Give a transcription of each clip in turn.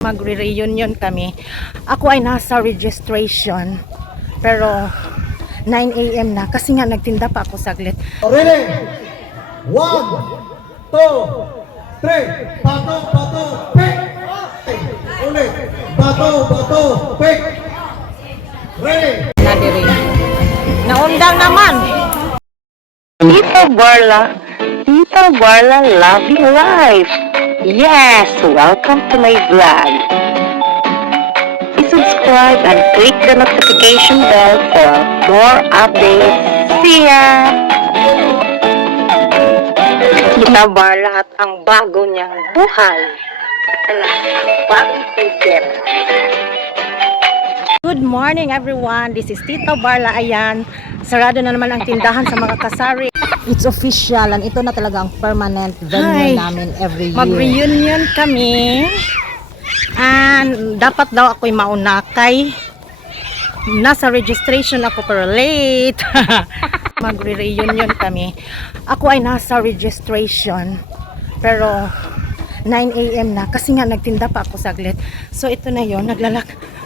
Magre-reunion kami. Ako ay nasa registration. Pero 9 AM na kasi nga nagtinda pa ako saglit. Ready? 1, 2, 3. Bato, bato, pick. Ulit. Bato, bato, pick. Ready? Nadiri. Naundang naman. Tita Barla Loving Life. Yes, welcome to my vlog. Please subscribe and click the notification bell for more updates. See ya! Tita Barla at ang bago niyang buhay. Good morning everyone. This is Tita Barla. Ayan, sarado na naman ang tindahan sa mga kasari. It's official and ito na talaga ang permanent venue namin every year. Mag-reunion kami. And dapat daw ako'y maunakay. Nasa registration ako pero late. Magre-reunion kami. Ako ay nasa registration. Pero 9 AM na kasi nga nagtinda pa ako saglit. So ito na yon,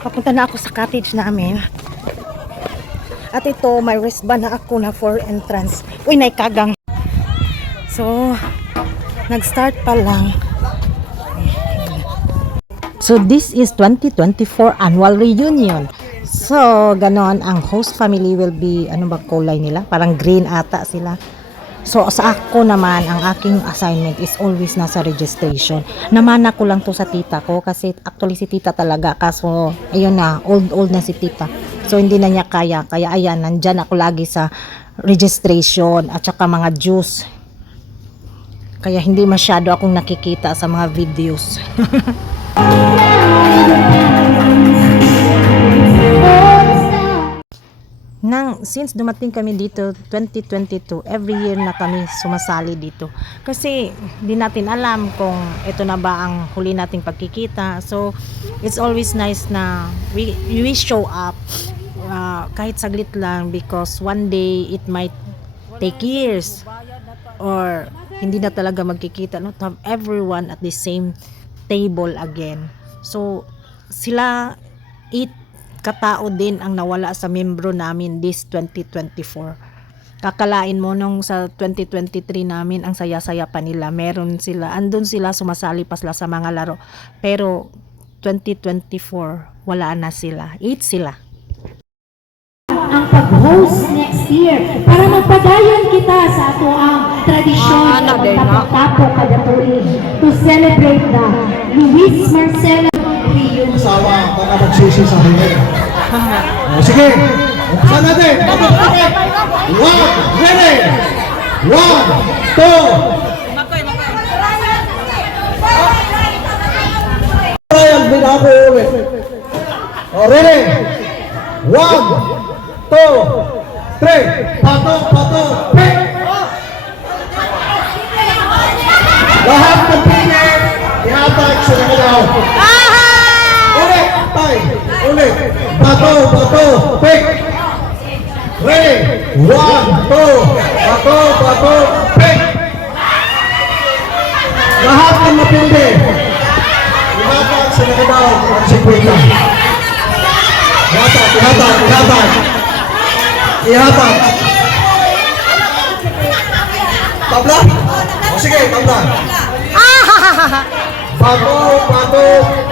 papunta na ako sa cottage namin. At ito, may wristband na ako na for entrance. Uy, naikagang. So, nag-start pa lang. So, this is 2024 annual reunion. So, ganon, ang host family will be, ano ba kulay nila? Parang green ata sila. So, sa ako naman, ang aking assignment is always nasa registration. Namana ko lang to sa tita ko kasi actually si tita talaga. Kaso, ayun na, old na si tita. So, hindi na niya kaya. Kaya, ayan, nandyan ako lagi sa registration at saka mga juice. Kaya, hindi masyado akong nakikita sa mga videos. Since dumating kami dito 2022, every year na kami sumasali dito kasi di natin alam kung ito na ba ang huli nating pagkikita. So it's always nice na we show up kahit saglit lang because one day it might take years or hindi na talaga magkikita, no, to have everyone at the same table again. So sila katao din ang nawala sa membro namin this 2024. Kakalain mo nung sa 2023 namin ang saya-saya pa nila. Meron sila, andun sila, sumasali pa sila sa mga laro. Pero 2024 wala na sila. 8 sila. Ang pag-host next year para magpadayon kita sa ato ang tradisyon na magtapok kada tuig to celebrate the Luis Marcelo Asawa, baka magsisi sa hilir. Sige, umpisa natin. Kapag-kapag. 1, ready. 1, 2. Ryan, binako ulit. Ready. 1, 2, 3. Pato, pato, pick. Lahat ng pinig, i-attack sa nakalaw. Ulit, tay. Ulit. Bato, bato, pick. Ready. 1, 2. Bato, bato, pick. Lahat ng mapindi. I-attack sa nakalaw. Ang 50. I-attack, i-attack, i-attack. I-attack. Tabla? O sige, tabla. Bato, bato,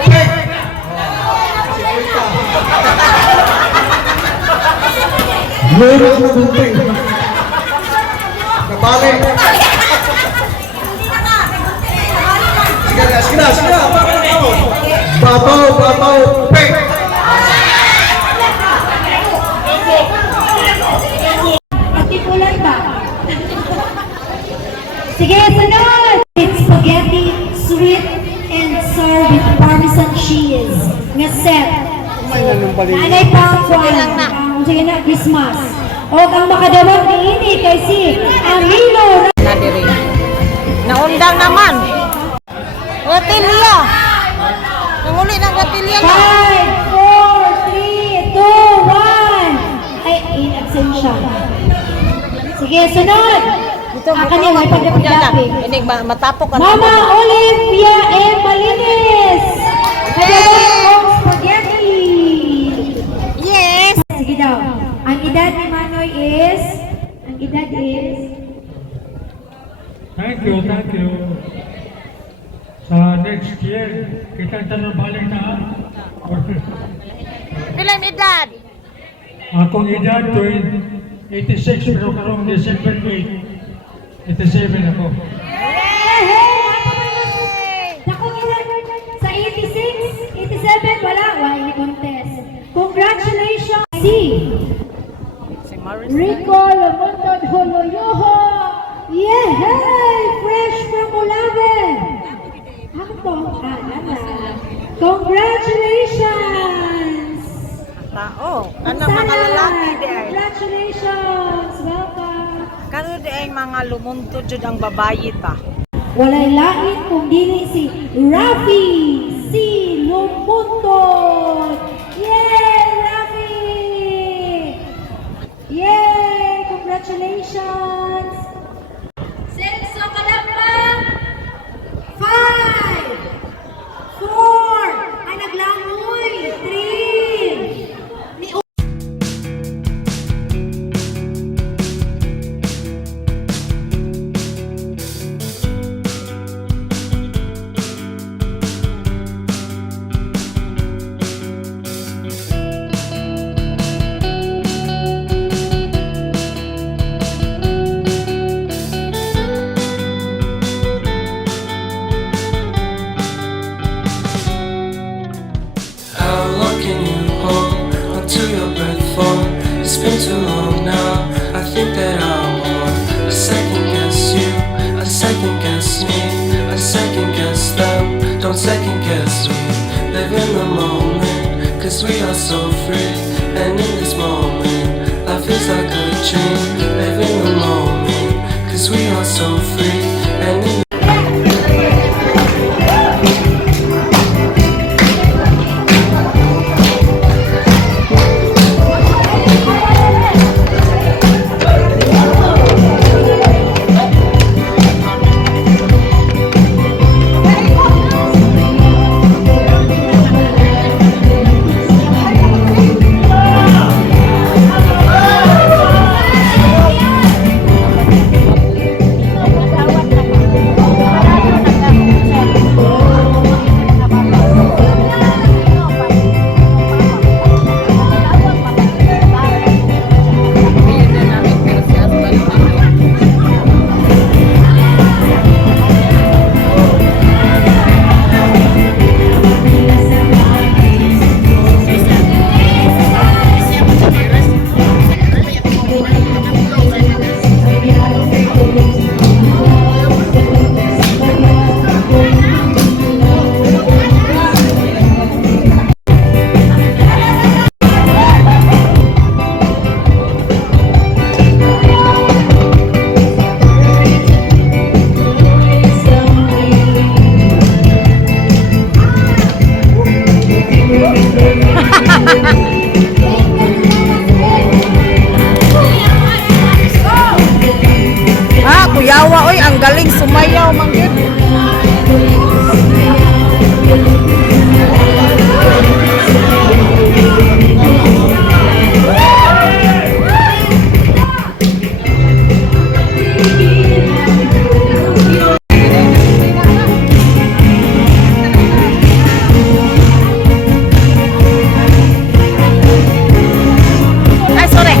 pick. Meron na gunting. Nabalik. Sige na, sige na, sige na. Bato, bato, pick. Patipulan ba? Sige, sunod! It's spaghetti, sweet, and sour with parmesan cheese. Nga set. Nanay pang sige na, Christmas. O ang makadawag ni ini kay si Amilo. Nadiri. Naundang naman. Gatilya. Nanguli ng gatilya na. 5, 4, 3, 2, 1. Ay, in-absent siya. Sige, sunod. Akan yung may pagdapi-dapi. Ini matapok ka. Mama Olivia M. Malinis. Dalawang spaghetti. Yes! Sige daw. Ang edad ni Manoy is... Ang edad is... Thank you, thank you. Sa next year, kita tanong balik na. Pila ang edad? Akong edad, 86, pero karong December 8, 87 ako. Dakong edad sa 86, 87, wala. Wala contest. Congratulations! Si Si Maris. Rico Lamontod Holoyoho! Yehey! Fresh from Ulaben! Ako to. Nana. Congratulations! Tao. Ano mga lalaki di ay. Congratulations! Welcome! Kano di ay mga lumuntod jud ang babayi ta. Walay lain kung dili si Rafi si Lumuntod! Yay! Rafi! Yay! Congratulations! Senso Kalambang! 5! 4! Ay, naglangoy! 3! Ni How long can you hold until your breath falls? It's been too long now. I think that I want a second guess you, a second guess me, a second guess them. Don't second guess me. Live in the moment, cause we are so free. And in this moment, life is like a dream. Live in the moment, cause we are so free. And in Kuyawa, oy, ang galing sumayaw, mangyud. Ay, sorry.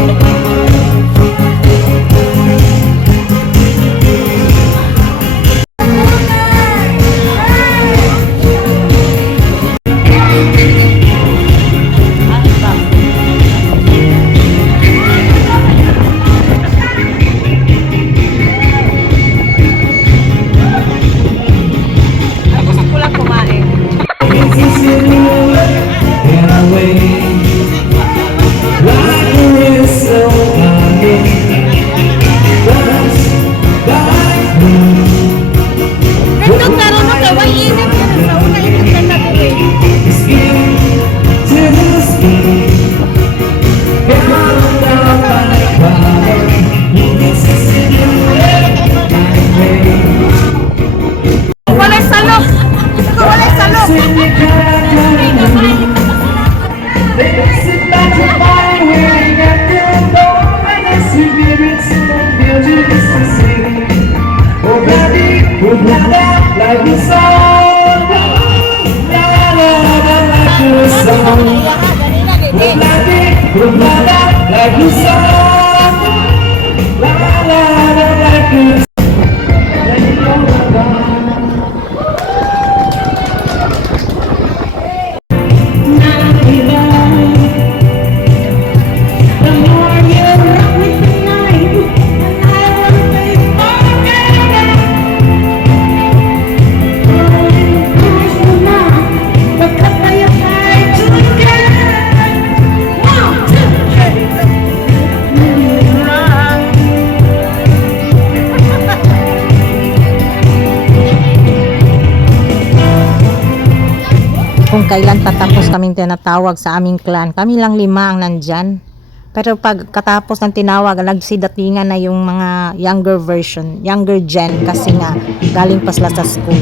Nandun karon na kay way init sa una init na diri. song. Like you song. La la la like you. Kung kailan tatapos kaming tinatawag sa aming clan, kami lang 5 ang nandyan. Pero pagkatapos ng tinawag, nagsidatingan na yung mga younger version, younger gen kasi nga galing pa sila sa school.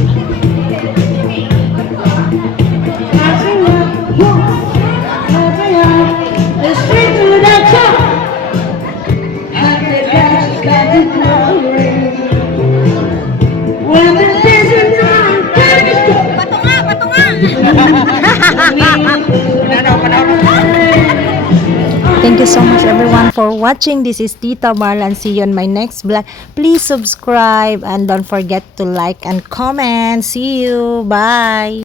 Thank you so much everyone for watching. This is Tita Marla and see you on my next vlog. Please subscribe and don't forget to like and comment. See you. Bye.